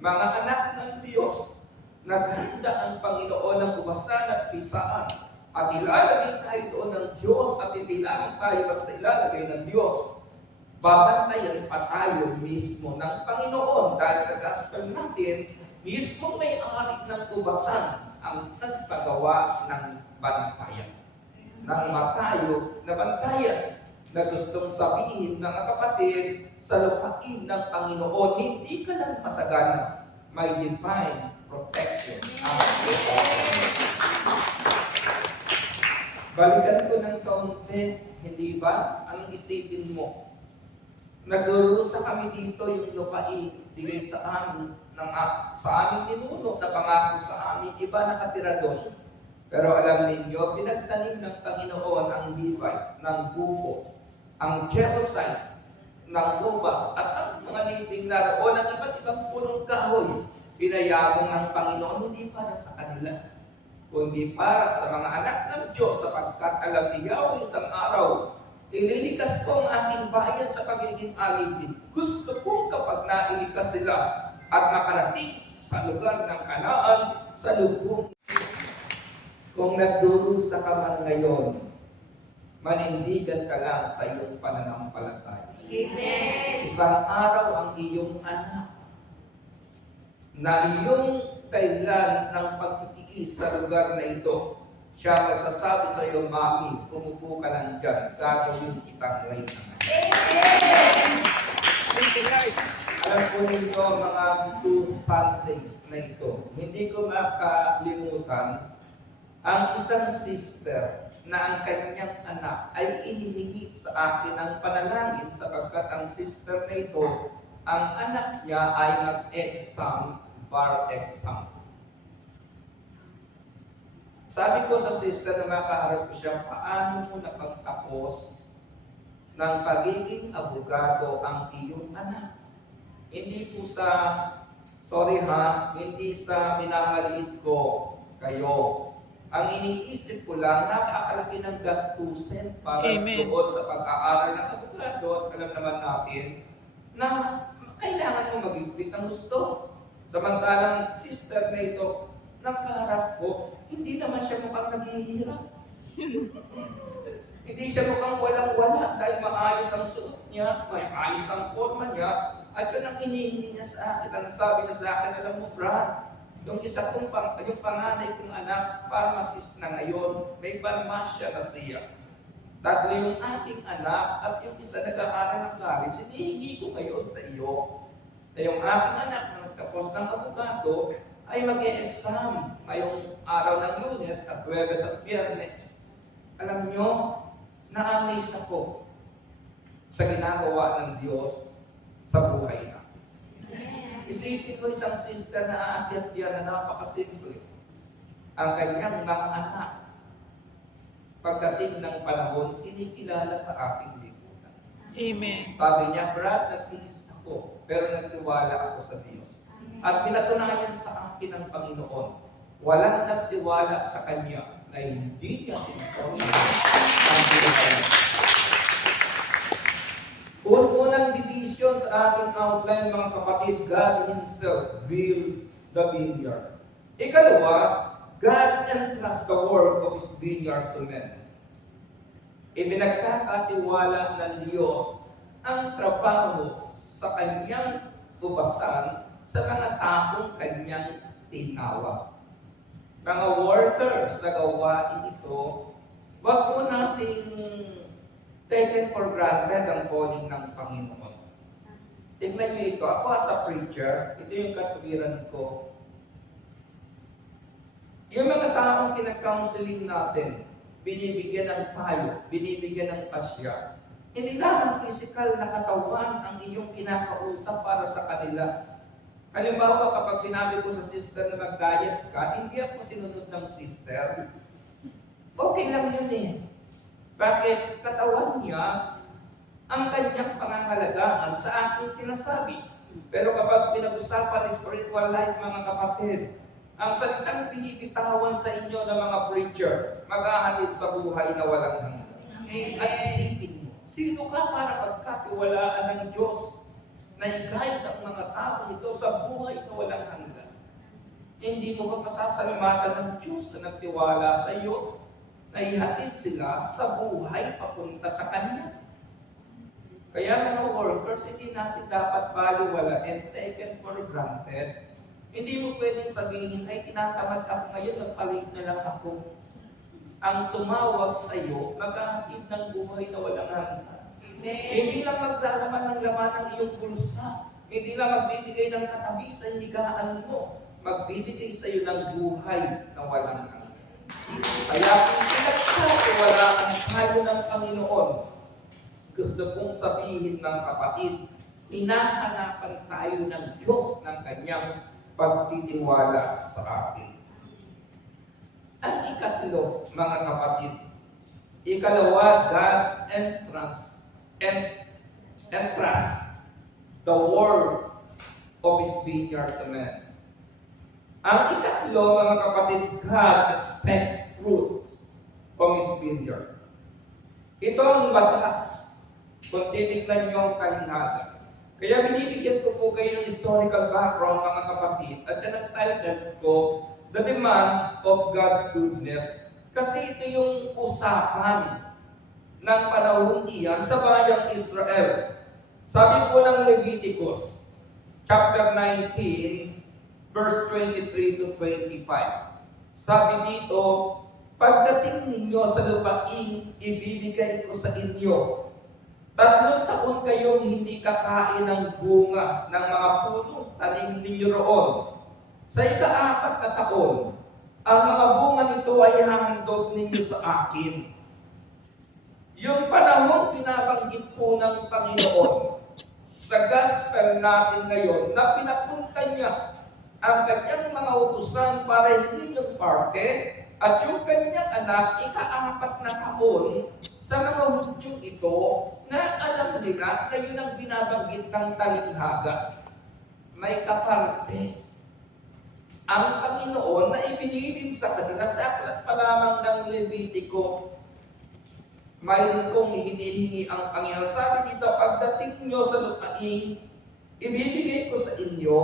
Mga anak ng Diyos, naghanda ang Panginoon ng ubasan at pisaan at ilalagay tayo doon ng Diyos at hindi lamang tayo basta ilalagay ng Diyos. Babantayan pa tayo mismo ng Panginoon dahil sa gospel natin, mismo may-ari ng ubasan ang nagpagawa ng bantayan. Ng matayo na bantayan na gustong sabihin mga kapatid, sa lupain ng Panginoon, hindi ka lang masagana, may divine protection. Balikan ko ng kaunti, hindi ba? Anong isipin mo? Nagdurusa kami dito yung lupain, bigay sa amin, sa aming ninuno, na pangako sa amin, iba nakatira doon. Pero alam ninyo, pinagtanim ng Panginoon ang Levites ng buko, ang Jebusite ng ubas, at ang mga libing naroon ng iba't ibang punong kahoy, pinayabong ng Panginoon hindi para sa kanila, kundi para sa mga anak ng Diyos, sapagkat alam ni Yahweh isang araw, ililikas ko ang aking bayan sa pagiging alipin. Gusto kong kapag nailikas sila at makarating sa lugar ng Kanaan, sa lubong. Kung nagdurusa ka man ngayon, manindigan ka lang sa iyong pananampalataya. Amen. Isang araw ang iyong anak na iyong kailan ng pagtitiis sa lugar na ito, siya magsasabi sa iyo, Mami, umupo ka lang dyan, gagawin kitang reyna. Alam po ninyo, mga 2 Sundays na ito, hindi ko makalimutan ang isang sister na ang kanyang anak ay inihingi sa akin ng panalangin sapagkat ang sister na ito, ang anak niya ay mag-exam, bar exam. Sabi ko sa sister na makaharap ko siya, paano mo napagtapos ng pagiging abogado ang iyong anak? Hindi po sa, hindi sa minamaliit ko kayo. Ang iniisip ko lang, napakalaki ng gastusin para doon sa pag-aaral ng abogado at alam naman natin na kailangan mo magigpit ng gusto. Samantalang sister na ito, nakaharap ko, hindi naman siya mukhang naghihirap. Hindi siya mukhang walang-wala dahil maayos ang suot niya, maayos ang forma niya, at yun ang inihingi niya sa akin. Ang sabi niya sa akin, alam mo, Brad, yung yung panganay kong anak, pharmacist na ngayon, may farmasya na siya. Tatlo yung aking anak at yung isa nag-aaral ng college, hinihingi ko ngayon sa iyo. Na yung aking anak na nagtapos ng abogado ay mag-e-exam ngayong araw ng Lunes at Huwebes at Biyernes. Alam nyo, na-amaze ako sa ginagawa ng Diyos sa buhay na. Isipin ko isang sister na aakyat diyan na napakasimple. Ang kanyang mga anak, pagdating ng panahon, kinikilala sa aking lipunan. Amen. Sabi niya, Brad, nagtiis ako, pero nagtiwala ako sa Diyos. At pinatunayan sa akin ng Panginoon, walang nagtiwala sa Kanya na hindi niya sinutong ang buhay. Unang division sa ating outline, mga kapatid, God Himself built the vineyard. Ikalawa, God entrusts the work of His vineyard to men. Ipinagkakatiwala ng Diyos ang trabaho sa Kanyang ubasan sa mga taong Kanyang tinawag. Mga workers sa gawain ito, wag po nating taken for granted ang calling ng Panginoon. Tignan niyo ito. Ako as a preacher, ito yung katuwiran ko. Yung mga taong kinag-counseling natin, binibigyan ng payo, binibigyan ng pasya. Hindi lamang physical na katawan ang iyong kinakausap para sa kanila. Halimbawa, kapag sinabi ko sa sister na mag-diet ka, hindi ako sinunod ng sister. Okay lang yun eh. Bakit? Katawan niya ang kanyang pangangalagaan sa aking sinasabi. Pero kapag pinag-usapan ng spiritual life, mga kapatid, ang salitang binibitawan sa inyo ng mga preacher, maghahalid sa buhay na walang hanggan. At isipin mo, sino ka para pagkatiwalaan ng Diyos na i-guide ang mga tao ito sa buhay na walang hanggan. Hindi mo ba pasasalamatan ng Diyos na nagtiwala sa iyo na ihatid sila sa buhay papunta sa Kanya? Kaya mga workers, hindi natin dapat baliwala and taken for granted. Hindi mo pwedeng sabihin, ay tinatamad ako ngayon, nagpalit na lang ako. Ang tumawag sa iyo, maghahatid ng buhay na walang hanggan. Hindi lang maglalaman ng laman ng iyong bulsa. Hindi lang magbibigay ng katabi sa higaan mo. Magbibigay sa iyo ng buhay na walang hanggan. Kaya kung pinagkatiwalaan tayo ng Panginoon, gusto kong sabihin ng kapatid, hinahanapan tayo ng Diyos ng Kanyang pagtitiwala sa atin. Ang ikatlo, mga kapatid, ikalawa, God entrust the word of His vineyard to men. Ang ikatlo, mga kapatid, God expects fruit from His vineyard. Ito ang batas kung titignan niyo ang kalinhagan. Kaya binibigyan ko po kayo ng historical background, mga kapatid, at yan ang title ko, The Demands of God's Goodness, kasi ito yung usapan ng panahon iyan sa bayang Israel. Sabi po ng Leviticus, chapter 19, verse 23 to 25. Sabi dito, pagdating ninyo sa lupain, ibibigay ko sa inyo. 3 taon kayong hindi kakain ng bunga ng mga punong tanim ninyo roon. Sa ika-4 na taon, ang mga bunga nito ay hahandog ninyo sa akin. Yung panahon binabanggit po ng Panginoon sa gospel natin ngayon na pinapunta niya ang kanyang mga utusan para hingin yung parte at yung kanyang anak ika-4 na taon sa mga Hudyong ito na alam nila na yun ang binabanggit ng talinghaga. May kaparte ang Panginoon na ibinigin sa kanila sa aklat pa lamang ng Levitico. Mayroon kong hinihingi ang Panginoon. Sabi dito, pagdating nyo sa lupain, ibibigay ko sa inyo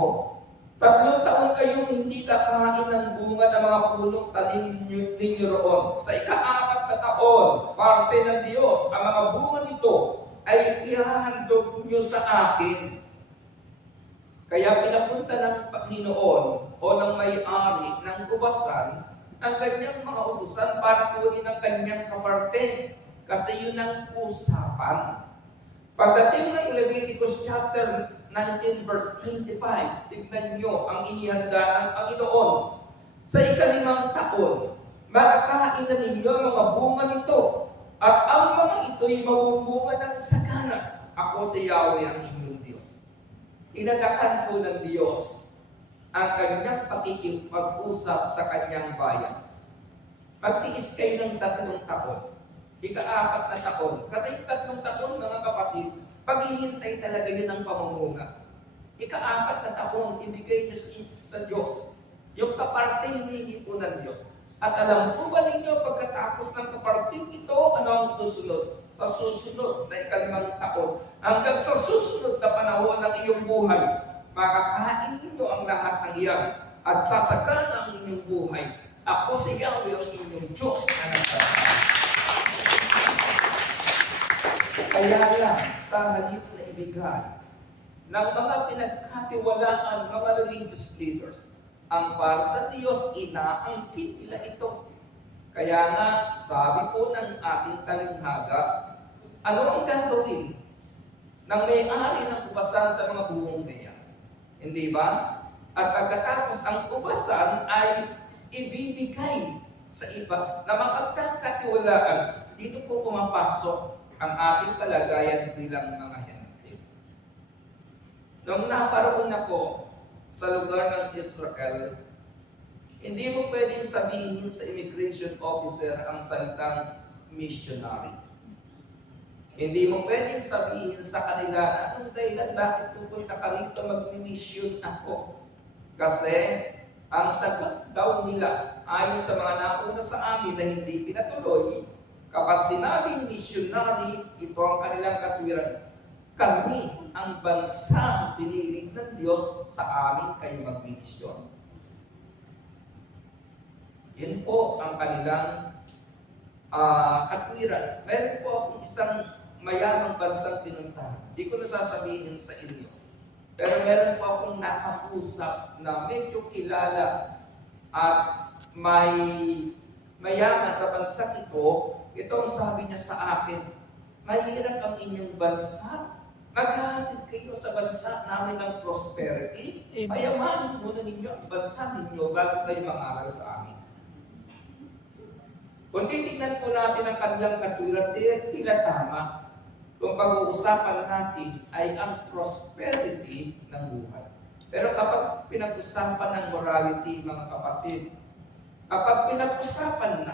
3 taon kayong hindi kakain ng bunga ng mga punong tanim ninyo roon. Sa ika-4 na taon, parte ng Diyos, ang mga bunga nito ay ihahandog nyo sa akin. Kaya pinapunta ng Panginoon o ng may-ari ng kubasan ang kanyang mga utusan para kunin ang kanyang kaparte. Kasi yun ang usapan. Pagdating ng Leviticus chapter 19 verse 25, tignan nyo ang inihanda ng Panginoon. Sa ika-5 taon, makakain na ninyo ang mga bunga nito, at ang mga ito'y mabubunga ng sagana. Ako si Yahweh ang inyong Diyos. Inadakan po ng Diyos ang kanyang pakikipag-usap sa kanyang bayan. Magtiis kayo ng 3 taon. Ika-4 na taon. Kasi yung 3 taon, mga kapatid, paghihintay talaga yun ng pamumunga. Ika-4 na taon, ibigay niyo sa Diyos. Yung kaparte, hinihingi po ng Diyos. At alam po ba ninyo, pagkatapos ng kaparte ito, ano ang susunod? Sa susunod na ika-5 taon, hanggang sa susunod na panahon ng iyong buhay, makakain ninyo ang lahat ng iyan at sasagana ang inyong buhay. Ako si Yahweh ang inyong Diyos na nagsasabi. Kaya lang, sa halip na ibigay ng mga pinagkatiwalaan, mga religious leaders, ang para sa Diyos, inaangkin nila ito. Kaya nga, sabi po ng ating talinghaga, ano ang gagawin ng may-ari ng kubasan sa mga buhong niya? Hindi ba? At pagkatapos ang kubasan ay ibibigay sa iba na makagkakatiwalaan. Dito po pumapasok ang ating kalagayan bilang mga hentil. Nung naparoon ako sa lugar ng Israel, hindi mo pwedeng sabihin sa immigration officer ang salitang missionary. Hindi mo pwedeng sabihin sa kanila, anong dahilan, bakit pupunta ka rito, mag-mission ako? Kasi ang sagot daw nila, ayon sa mga nauna sa amin na hindi pinatuloy, kapag sinabing missionary, ito ang kanilang katwiran. kami ang bansang pinili ng Diyos, sa amin kayo magmimisyon. Yun po ang kanilang katwiran. Meron po akong isang mayamang bansang pinuntahan. Hindi ko nasasabihin sa inyo. Pero meron po akong nakausap na medyo kilala at may mayaman sa bansang ito. Ito ang sabi niya sa akin, mahirap ang inyong bansa. Maghahatid kayo sa bansa namin ng prosperity. Payamanin muna ninyo ang bansa ninyo bago kayo mangaral sa amin. Kung titignan po natin ang kanilang katwiran, tila tama. Kung pag-uusapan natin ay ang prosperity ng buhay. Pero kapag pinag-usapan ng morality, mga kapatid, kapag pinag-usapan na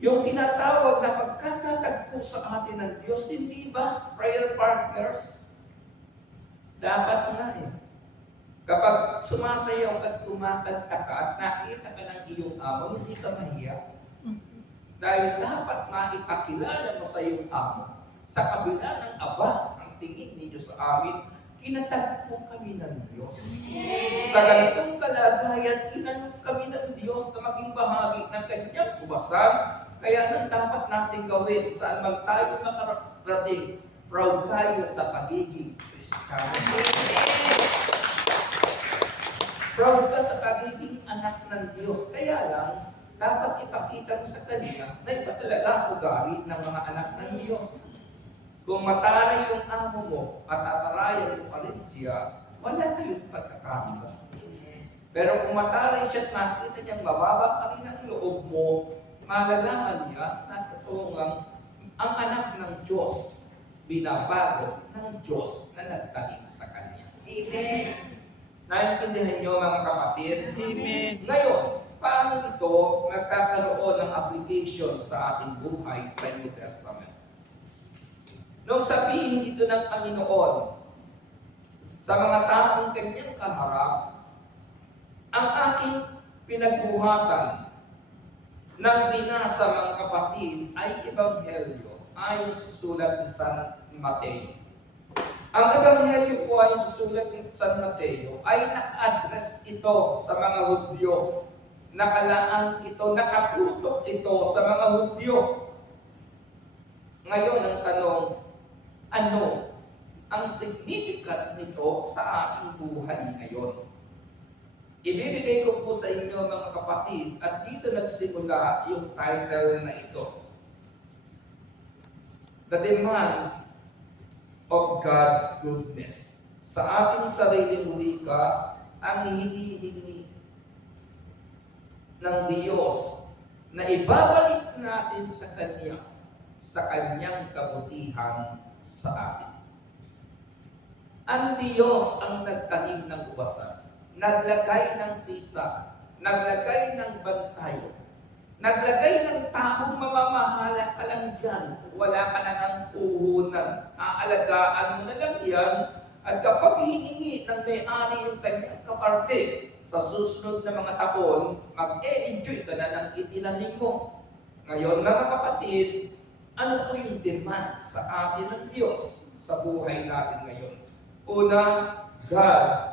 yung tinatawag na pagkakatagpo sa atin ng Diyos, hindi ba, prayer partners? Dapat nga eh. Kapag sumasayaw at kumakanta ka at nakita ka ng iyong amo, hindi ka mahiya. Dahil dapat maipakilala mo sa iyong amo, sa kabila ng aba, ang tingin ninyo sa amin, kinatagpo kami ng Diyos. Sa ganitong kalagayan, kinanong kami ng Diyos na maging bahagi ng kanyang ubasan. Kaya nang dapat natin gawin, saan man tayo makarating, proud tayo sa pagiging Kristiyano. Proud ka sa pagiging anak ng Diyos. Kaya lang, dapat ipakita mo sa kanya na iba talaga ang ugali ng mga anak ng Diyos. Kung mataray yung amo mo, matatarayan mo pa rin siya, wala kayong pagkakaiba. Pero kung mataray siya at nakita niyang mababa pa rin ang loob mo, malalaman niya na totoong ang anak ng Diyos, binabago ng Diyos na nagtanim sa kanya. Amen. Naintindihan niyo mga kapatid? Amen. Ngayon, paano ito nagkakaroon ng application sa ating buhay sa New Testament? Nung sabihin ito ng Panginoon sa mga taong kanyang kaharap, ang aking pinagbuhatan ng binasa mga kapatid ay Ebanghelyo ayon sa sulat ni San Mateo. Ang Ebanghelyo po ayon sa sulat ni San Mateo ay naka-address ito sa mga Hudyo. Nakalaan ito, nakatutok ito sa mga Hudyo. Ngayon ang tanong, ano ang significant nito sa ating buhay ngayon? Ibibigay ko po sa inyo mga kapatid at dito nagsimula yung title na ito. The Demand of God's Goodness. Sa ating sariling wika, ang hinihingi ng Diyos na ibabalik natin sa Kanya, sa Kanyang kabutihan sa atin. Ang Diyos ang nagtanim ng ubasan, naglagay ng pisa, naglagay ng bantay, naglagay ng taong mamamahala ka lang dyan. Wala ka na ng puhunan. Aalagaan mo na lang yan. At kapag hihingi ng may-ari yung kanyang kaparte, sa susunod na mga taon, mag-e-enjoy ka na ng itinanim mo. Ngayon, mga kapatid, ano po yung demand sa atin ng Diyos sa buhay natin ngayon? Una, God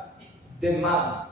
demand